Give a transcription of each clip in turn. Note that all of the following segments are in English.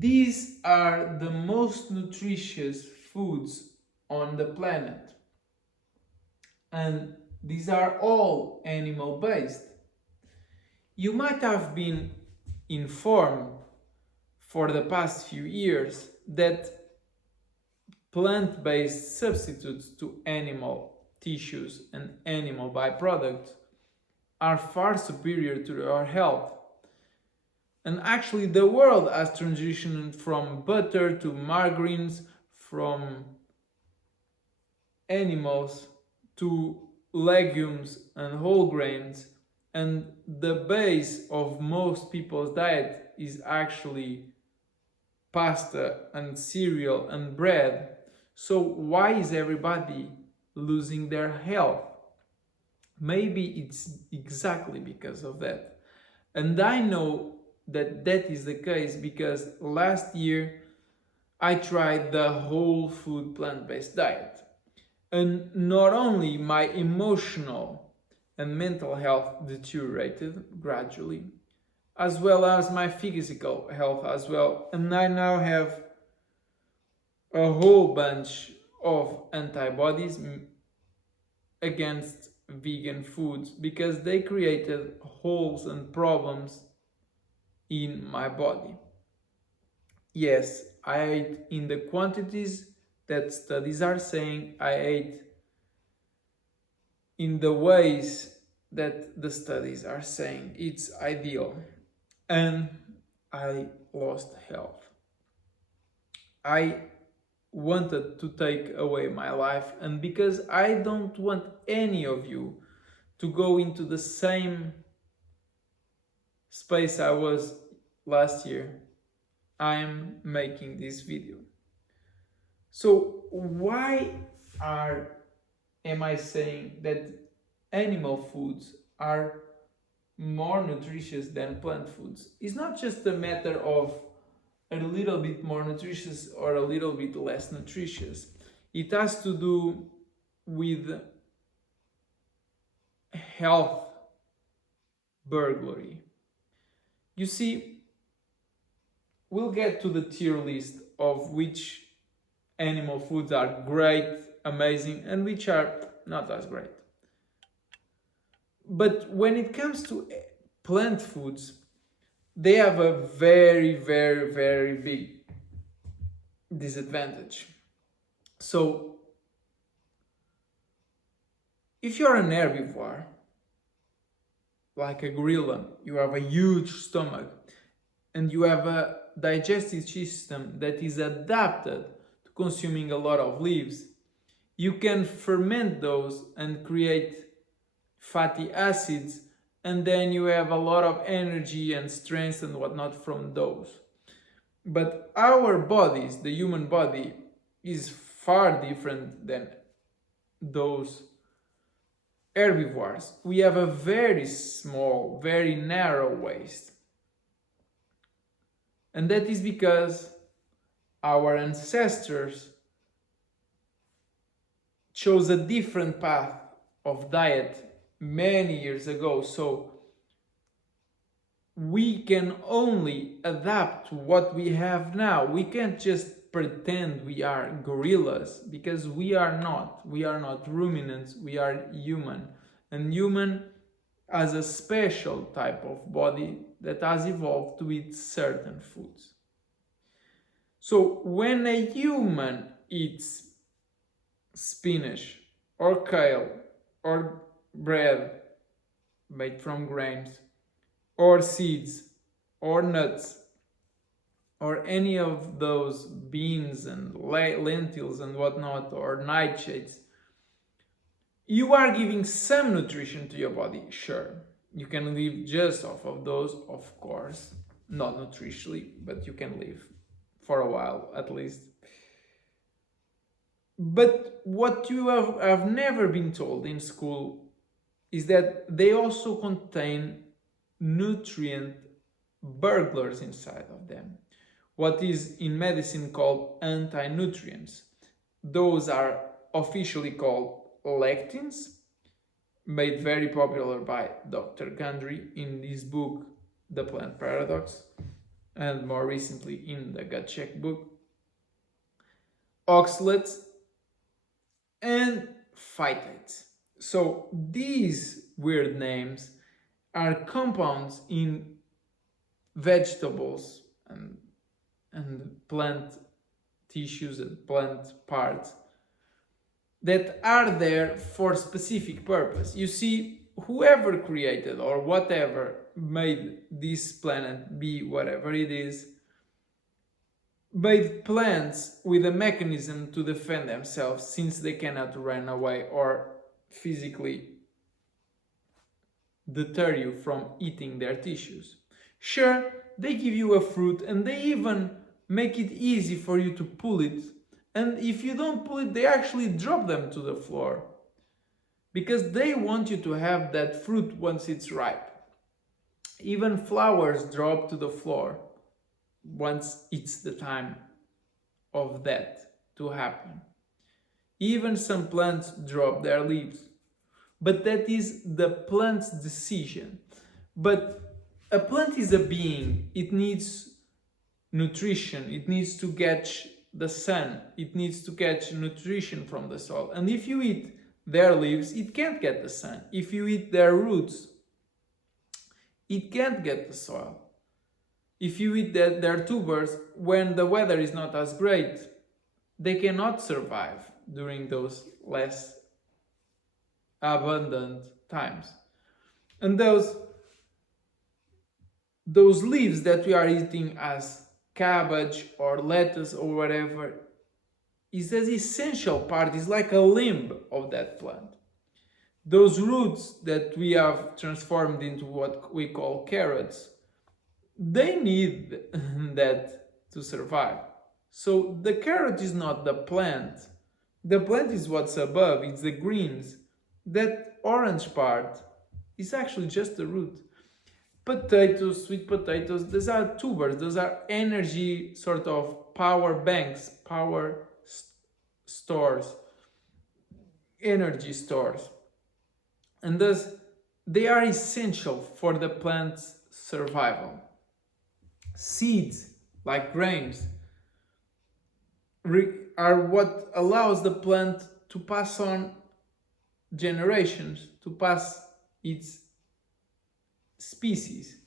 these are the most nutritious foods on the planet. And these are all animal based. You might have been informed for the past few years that plant based substitutes to animal tissues and animal byproducts are far superior to our health. And actually, the world has transitioned from butter to margarines, from animals to legumes and whole grains, and the base of most people's diet is actually pasta and cereal and bread. So why is everybody losing their health? Maybe it's exactly because of that. And I know that that is the case because last year I tried the whole food plant-based diet. And not only my emotional and mental health deteriorated gradually, as well as my physical health as well. And I now have a whole bunch of antibodies against vegan foods because they created holes and problems in my body. Yes, I ate in the quantities that studies are saying. I ate in the ways that the studies are saying it's ideal, and I lost health. I wanted to take away my life, and because I don't want any of you to go into the same space I was last year, I'm making this video. So why am I saying that animal foods are more nutritious than plant foods? It's not just a matter of a little bit more nutritious or a little bit less nutritious. It has to do with health burglary. You see, we'll get to the tier list of which animal foods are great, amazing, and which are not as great. But when it comes to plant foods, they have a very, very, very big disadvantage. So, if you're an herbivore, like a gorilla, you have a huge stomach and you have a digestive system that is adapted to consuming a lot of leaves, you can ferment those and create fatty acids, and then you have a lot of energy and strength and whatnot from those. But our bodies, the human body, is far different than those herbivores. We have a very small, very narrow waist. And that is because our ancestors chose a different path of diet many years ago. So we can only adapt to what we have now. We can't just pretend we are gorillas, because we are not. We are not ruminants, we are human. And human has a special type of body that has evolved to eat certain foods. So when a human eats spinach or kale or bread made from grains or seeds or nuts or any of those beans and lentils and whatnot, or nightshades, you are giving some nutrition to your body. Sure, you can live just off of those, of course, not nutritionally, but you can live for a while at least. But what you have never been told in school is that they also contain nutrient burglars inside of them, what is in medicine called anti-nutrients. Those are officially called lectins, made very popular by Dr. Gundry in his book The Plant Paradox. and more recently in the Gut Check book, oxalates, and phytates. So these weird names are compounds in vegetables and plant tissues and plant parts that are there for specific purpose. You see, whoever created or whatever made this planet be whatever it is, made plants with a mechanism to defend themselves since they cannot run away or physically deter you from eating their tissues. Sure, they give you a fruit and they even make it easy for you to pull it. And if you don't pull it, they actually drop them to the floor because they want you to have that fruit once it's ripe. Even flowers drop to the floor once it's the time of that to happen. Even some plants drop their leaves. But that is the plant's decision. But a plant is a being. It needs nutrition. It needs to catch the sun. It needs to catch nutrition from the soil. And if you eat their leaves, it can't get the sun. If you eat their roots, it can't get the soil. If you eat their tubers, when the weather is not as great, they cannot survive during those less abundant times. And those leaves that we are eating as cabbage or lettuce or whatever is an essential part, is like a limb of that plant. Those roots that we have transformed into what we call carrots, they need that to survive. So the carrot is not the plant. The plant is what's above, it's the greens. That orange part is actually just the root. Potatoes, sweet potatoes, those are tubers, those are energy sort of power banks, power stores, energy stores. And thus, they are essential for the plant's survival. Seeds, like grains, are what allows the plant to pass on generations, to pass its species.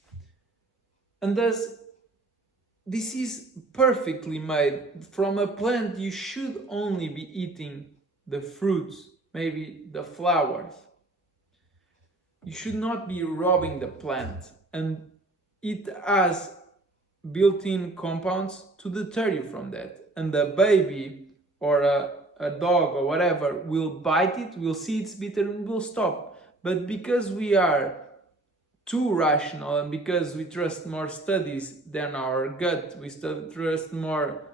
And thus, this is perfectly made. From a plant, you should only be eating the fruits, maybe the flowers. You should not be robbing the plant, and it has built-in compounds to deter you from that. And the baby or a dog or whatever will bite it, will see it's bitter and will stop. But because we are too rational and because we trust more studies than our gut, we trust more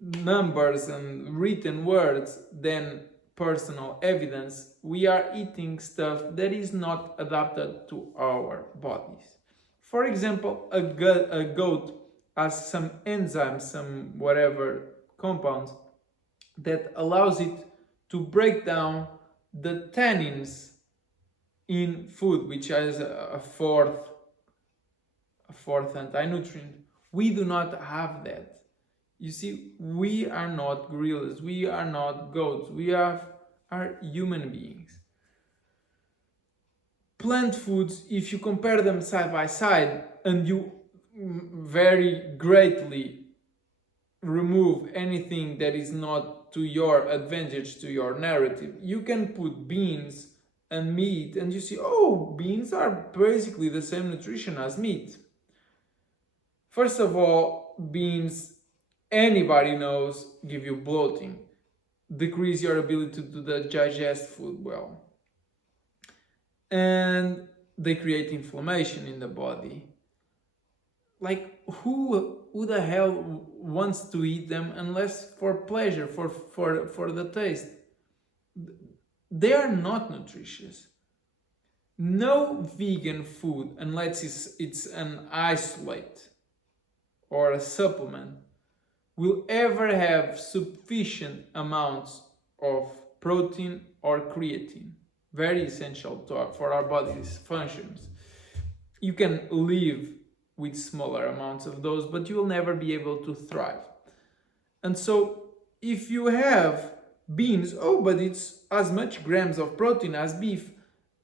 numbers and written words than personal evidence, we are eating stuff that is not adapted to our bodies. For example, a goat has some enzymes, some whatever compounds that allows it to break down the tannins in food, which has a fourth anti-nutrient. We do not have that. You see, we are not gorillas, we are not goats, we are human beings. Plant foods, if you compare them side by side and you very greatly remove anything that is not to your advantage, to your narrative, you can put beans and meat and you see, oh, beans are basically the same nutrition as meat. First of all, beans, anybody knows, give you bloating, decrease your ability to digest food well, and they create inflammation in the body. Like, who the hell wants to eat them unless for pleasure, for the taste? They are not nutritious. No vegan food, unless it's an isolate or a supplement, will ever have sufficient amounts of protein or creatine, very essential for our body's functions. You can live with smaller amounts of those, but you will never be able to thrive. And so if you have beans, oh, but it's as much grams of protein as beef,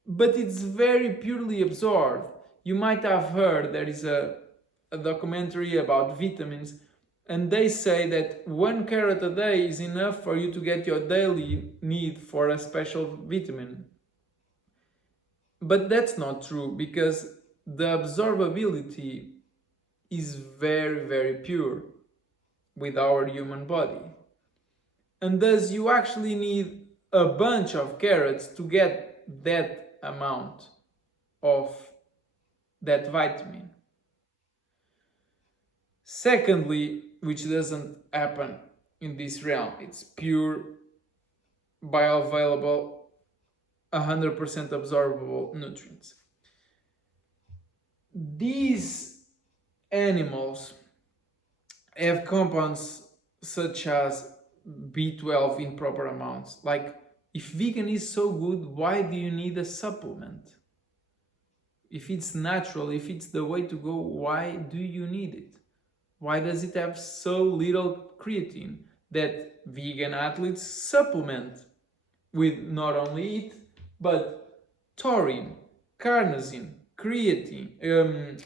but it's very purely absorbed. You might have heard there is a documentary about vitamins, and they say that 1 carrot a day is enough for you to get your daily need for a special vitamin. But that's not true, because the absorbability is very, very pure with our human body. And thus you actually need a bunch of carrots to get that amount of that vitamin. Secondly, which doesn't happen in this realm, it's pure, bioavailable, 100% absorbable nutrients. These animals have compounds such as B12 in proper amounts. Like, if vegan is so good, why do you need a supplement? If it's natural, if it's the way to go, why do you need it? Why does it have so little creatine that vegan athletes supplement with not only it, but taurine, carnosine, creatine,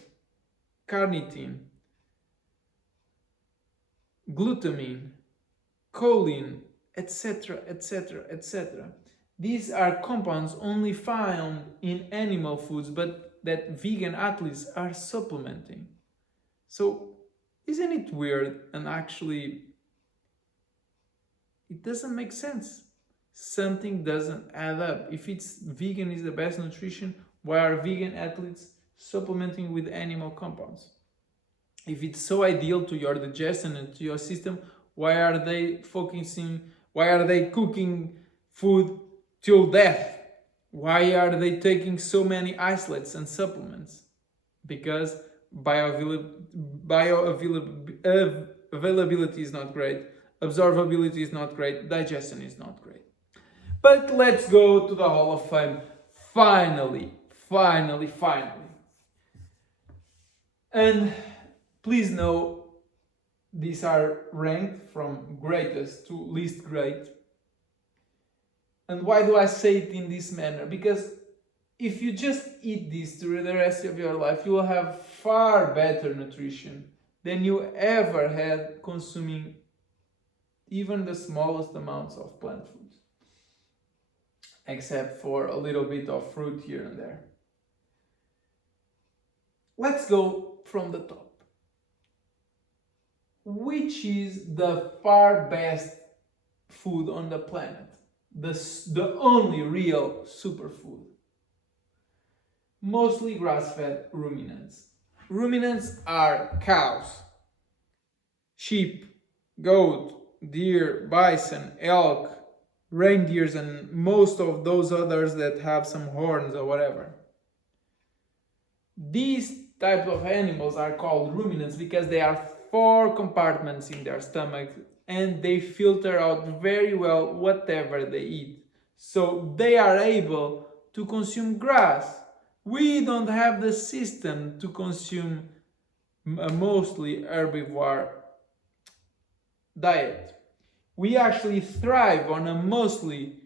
carnitine, glutamine, choline, etc., etc., etc. These are compounds only found in animal foods, but that vegan athletes are supplementing. So, isn't it weird? And actually, it doesn't make sense. Something doesn't add up. If it's vegan is the best nutrition, why are vegan athletes supplementing with animal compounds? If it's so ideal to your digestion and to your system, why are they cooking food till death? Why are they taking so many isolates and supplements? Because bioavailability is not great, absorbability is not great, digestion is not great. But let's go to the Hall of Fame. Finally. And please know, these are ranked from greatest to least great. And why do I say it in this manner? Because if you just eat this through the rest of your life, you will have far better nutrition than you ever had consuming even the smallest amounts of plant foods, except for a little bit of fruit here and there. Let's go from the top. Which is the far best food on the planet? The only real superfood? Mostly grass-fed ruminants. Ruminants are cows, sheep, goat, deer, bison, elk, reindeers, and most of those others that have some horns or whatever. These types of animals are called ruminants because they are 4 compartments in their stomach and they filter out very well whatever they eat. So they are able to consume grass. We don't have the system to consume a mostly herbivore diet. We actually thrive on a mostly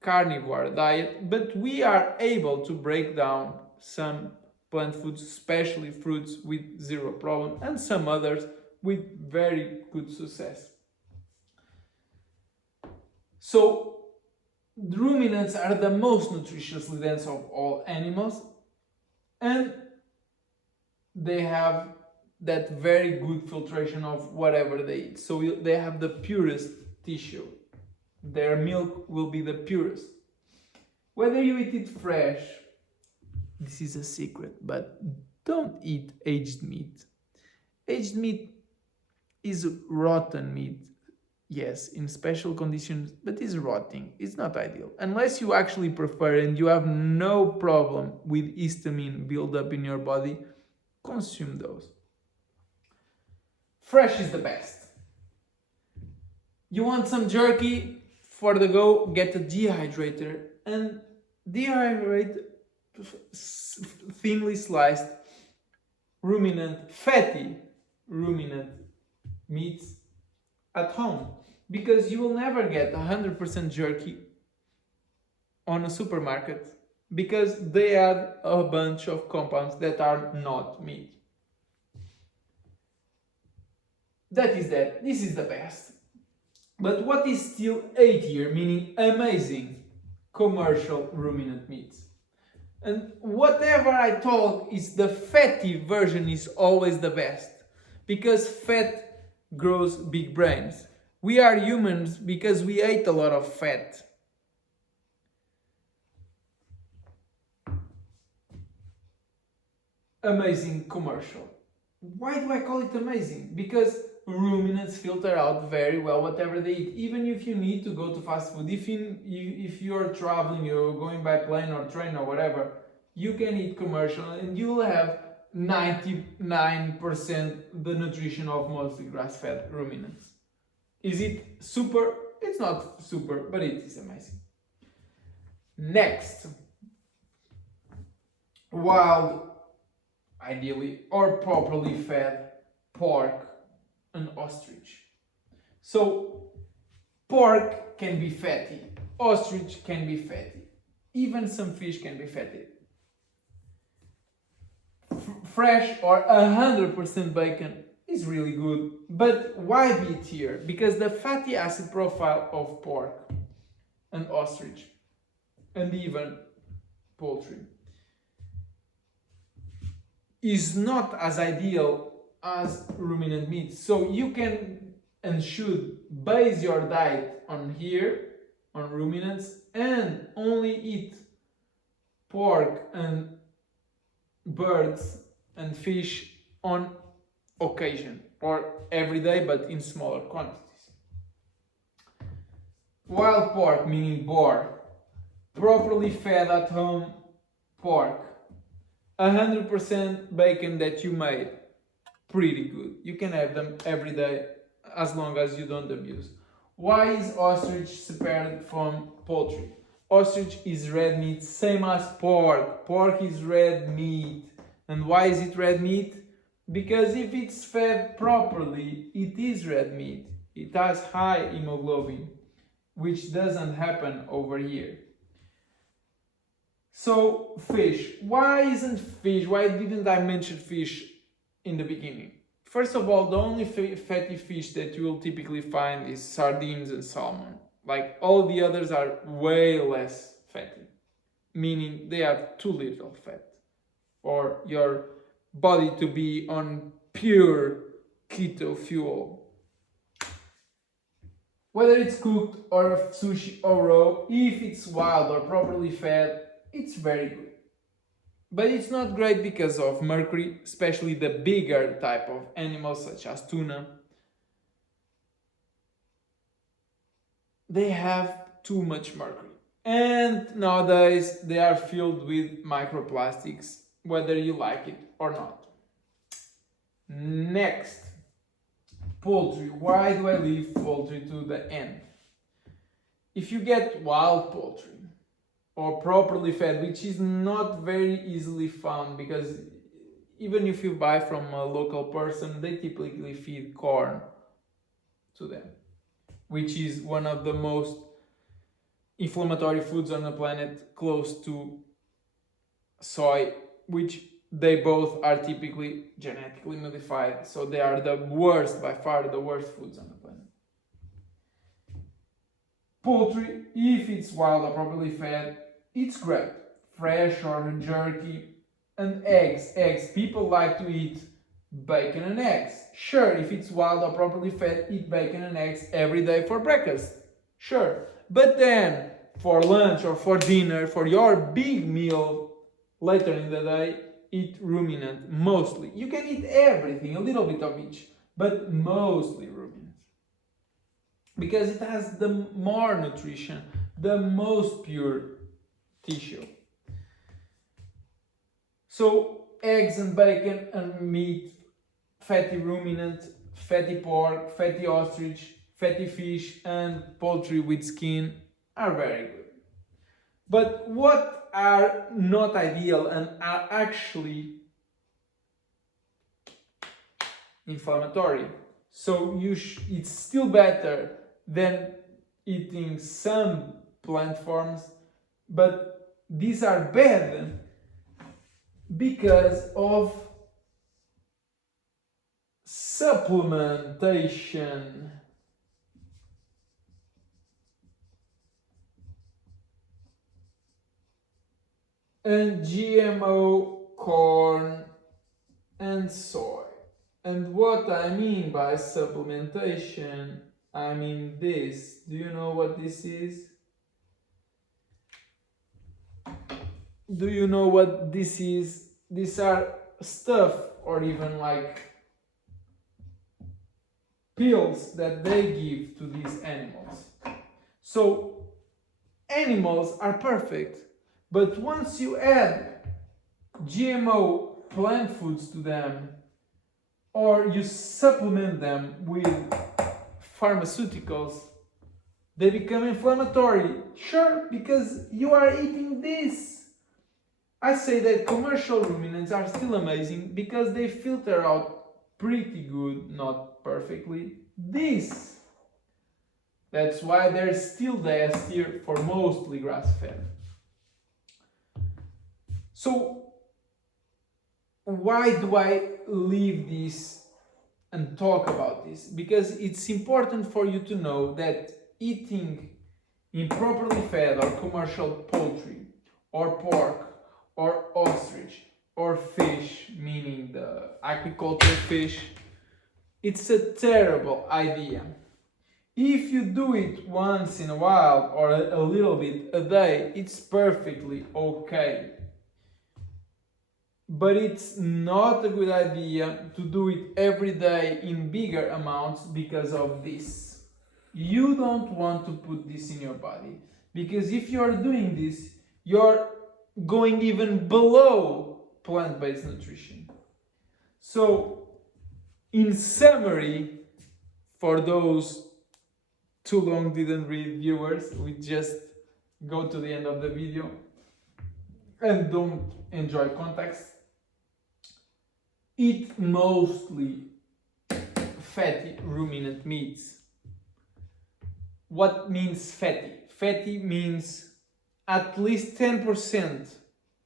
carnivore diet, but we are able to break down some plant foods, especially fruits, with zero problem, and some others with very good success. So, the ruminants are the most nutritiously dense of all animals, and they have that very good filtration of whatever they eat. So they have the purest tissue. Their milk will be the purest. Whether you eat it fresh, this is a secret, but don't eat aged meat. Aged meat is rotten meat. Yes, in special conditions, but it's rotting. It's not ideal. Unless you actually prefer and you have no problem with histamine buildup in your body, consume those. Fresh is the best. You want some jerky? For the go, get a dehydrator and dehydrate thinly sliced fatty ruminant meats at home, because you will never get 100% jerky on a supermarket, because they add a bunch of compounds that are not meat. This is the best. But what is still A tier, meaning amazing, commercial ruminant meats? And whatever I talk is the fatty version is always the best, because fat grows big brains. We are humans because we ate a lot of fat. Amazing commercial. Why do I call it amazing? Because ruminants filter out very well whatever they eat. Even if you need to go to fast food, if you're traveling, you're going by plane or train or whatever, you can eat commercial and you'll have 99% the nutrition of mostly grass-fed ruminants. Is it super? It's not super, but it is amazing. Next, wild, ideally, or properly fed pork and ostrich. So, pork can be fatty, ostrich can be fatty, even some fish can be fatty. Fresh or 100% bacon is really good, but why B tier? Because the fatty acid profile of pork and ostrich and even poultry is not as ideal as ruminant meat. So you can and should base your diet on ruminants, and only eat pork and birds and fish on occasion or every day, but in smaller quantities. Wild pork, meaning boar, properly fed at home pork, 100% bacon that you made, pretty good. You can have them every day as long as you don't abuse. Why is ostrich separate from poultry? Ostrich is red meat, same as pork. Pork is red meat. And why is it red meat? Because if it's fed properly, it is red meat. It has high hemoglobin, which doesn't happen over here. So, fish. Why didn't I mention fish in the beginning? First of all, the only fatty fish that you will typically find is sardines and salmon. Like, all the others are way less fatty, meaning they have too little fat for your body to be on pure keto fuel. Whether it's cooked or sushi or raw, if it's wild or properly fed, it's very good. But it's not great because of mercury, especially the bigger type of animals such as tuna. They have too much mercury. And nowadays they are filled with microplastics, whether you like it or not. Next, poultry. Why do I leave poultry to the end? If you get wild poultry or properly fed, which is not very easily found, because even if you buy from a local person, they typically feed corn to them, which is one of the most inflammatory foods on the planet, close to soy, which they both are typically genetically modified, so they are the worst, by far the worst foods on the planet. Poultry, if it's wild or properly fed, it's great. Fresh or jerky. And eggs. People like to eat bacon and eggs. Sure, if it's wild or properly fed, eat bacon and eggs every day for breakfast. Sure. But then, for lunch or for dinner, for your big meal later in the day, eat ruminant, mostly. You can eat everything, a little bit of each, but mostly ruminant. Because it has the more nutrition, the most pure tissue. So, eggs and bacon and meat, fatty ruminant, fatty pork, fatty ostrich, fatty fish, and poultry with skin are very good. But what are not ideal and are actually inflammatory. So it's still better than eating some plant forms, but these are bad because of supplementation. And GMO corn and soy. And what I mean by supplementation, I mean this. Do you know what this is? Do you know what this is? These are stuff or even like pills that they give to these animals. So animals are perfect, but once you add GMO plant foods to them, or you supplement them with pharmaceuticals, they become inflammatory. Sure, because you are eating this. I say that commercial ruminants are still amazing because they filter out pretty good, not perfectly, this. That's why they're still the S tier for mostly grass-fed. So why do I leave this and talk about this? Because it's important for you to know that eating improperly fed or commercial poultry or pork or ostrich or fish, meaning the aquaculture fish, it's a terrible idea. If you do it once in a while or a little bit a day, it's perfectly okay. But it's not a good idea to do it every day in bigger amounts because of this. You don't want to put this in your body, because if you're doing this, you're going even below plant-based nutrition. So, in summary, for those too long didn't read viewers, we just go to the end of the video and don't enjoy context. Eat mostly fatty ruminant meats. What means fatty? Fatty means at least 10%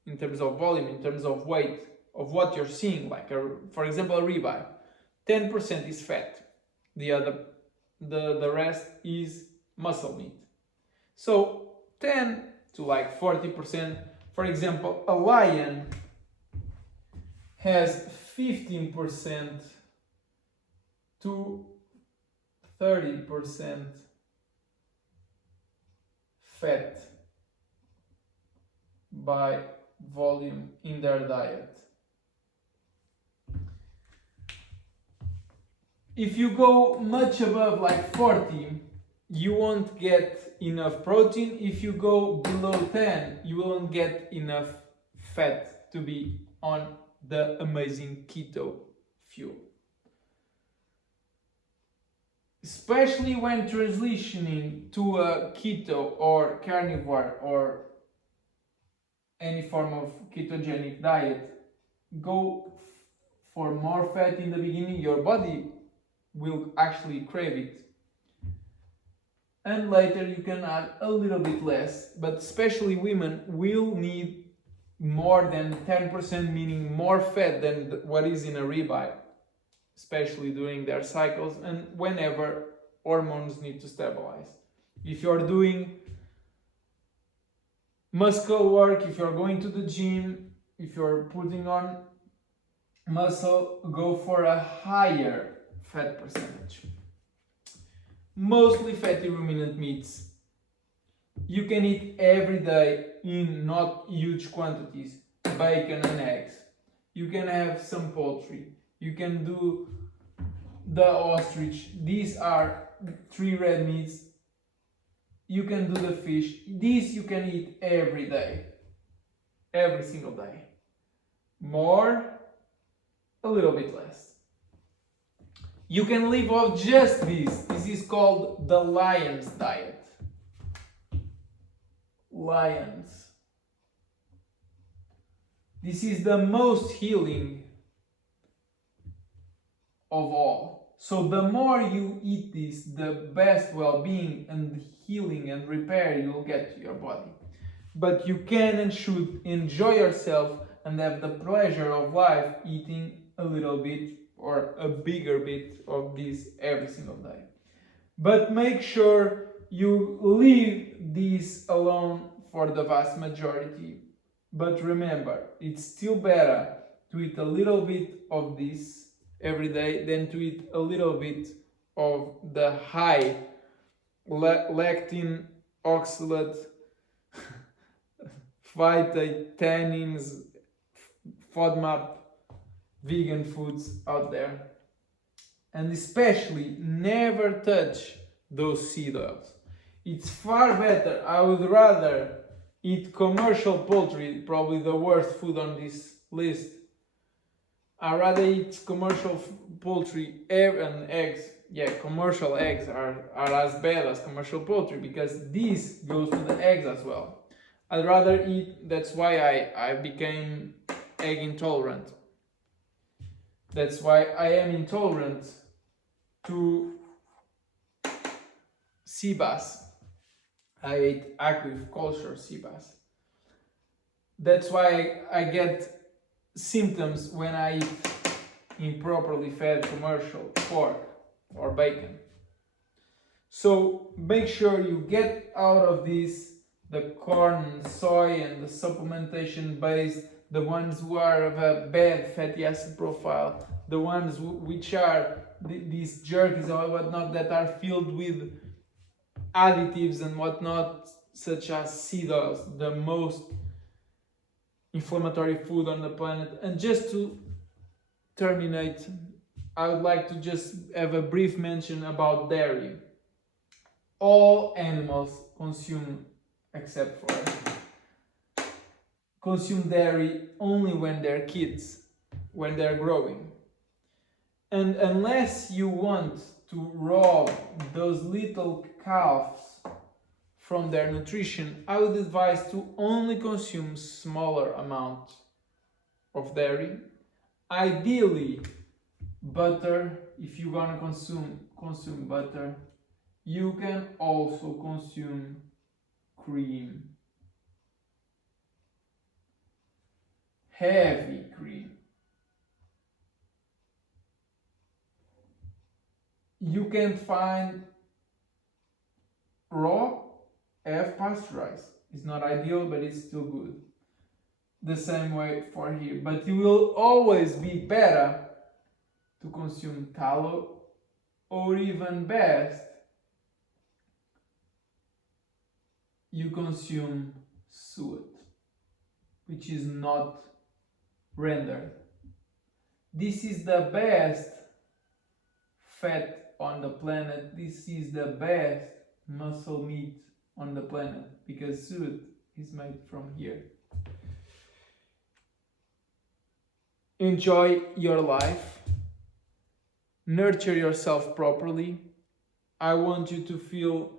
in terms of volume, in terms of weight of what you're seeing, like for example a ribeye. 10% is fat. The rest is muscle meat. So 10 to like 40%. For example, a lion has 15% to 30% fat by volume in their diet. If you go much above like 40, you won't get enough protein. If you go below 10, you won't get enough fat to be on the amazing keto fuel. Especially when transitioning to a keto or carnivore or any form of ketogenic diet, go for more fat in the beginning. Your body will actually crave it, and later you can add a little bit less, but especially women will need more than 10%, meaning more fat than what is in a ribeye, especially during their cycles and whenever hormones need to stabilize. If you're doing muscle work, if you're going to the gym, if you're putting on muscle, go for a higher fat percentage. Mostly fatty ruminant meats. You can eat every day in not huge quantities, bacon and eggs. You can have some poultry. You can do the ostrich. These are 3 red meats. You can do the fish. These you can eat every day. Every single day. More, a little bit less. You can live off just this. This is called the lion's diet. Lions. This is the most healing of all. So the more you eat this, the best well-being and healing and repair you'll get to your body. But you can and should enjoy yourself and have the pleasure of life eating a little bit or a bigger bit of this every single day. But make sure you leave this alone for the vast majority. But remember, it's still better to eat a little bit of this every day than to eat a little bit of the high lectin, oxalate, phytate, tannins, FODMAP, vegan foods out there. And especially never touch those seed oils. It's far better. I would rather eat commercial poultry, probably the worst food on this list. I'd rather eat commercial poultry and eggs. Yeah, commercial eggs are as bad as commercial poultry because this goes to the eggs as well. I'd rather eat, that's why I became egg intolerant. That's why I am intolerant to sea bass. I ate aquaculture sea bass. That's why I get symptoms when I eat improperly fed commercial pork or bacon. So make sure you get out of this the corn and soy and the supplementation based, the ones who are of a bad fatty acid profile, the ones which are these jerkies or whatnot that are filled with additives and whatnot, such as seed oils, the most inflammatory food on the planet. And just to terminate, I would like to just have a brief mention about dairy. All animals consume dairy only when they're kids, when they're growing. And unless you want to rob those little calves from their nutrition, I would advise to only consume smaller amounts of dairy. Ideally, butter. If you want to consume butter, you can also consume cream. Heavy cream. You can find raw, half pasteurized. It's not ideal, but it's still good. The same way for here. But it will always be better to consume tallow, or even best, you consume suet, which is not rendered. This is the best fat on the planet. This is the best muscle meat on the planet because suet is made from here. Enjoy your life. Nurture yourself properly. I want you to feel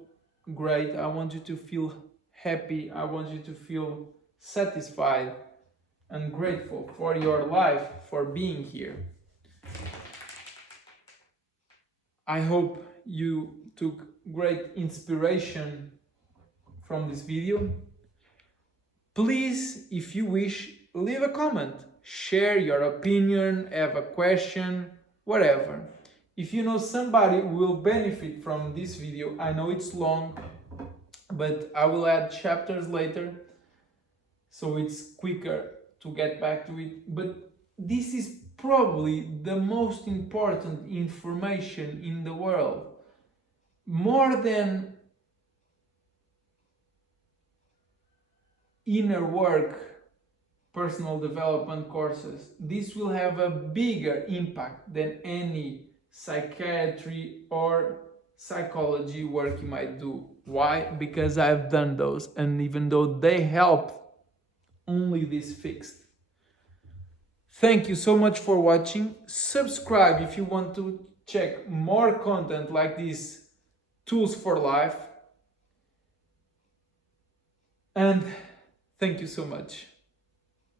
great. I want you to feel happy. I want you to feel satisfied and grateful for your life, for being here. I hope you took great inspiration from this video. Please, if you wish, leave a comment, share your opinion, have a question, whatever. If you know somebody who will benefit from this video, I know it's long, but I will add chapters later, so it's quicker to get back to it. But this is probably the most important information in the world. More than inner work, personal development courses, this will have a bigger impact than any psychiatry or psychology work you might do. Why? Because I've done those, and even though they help, only this fixed. Thank you so much for watching. Subscribe if you want to check more content like this, tools for life. And thank you so much.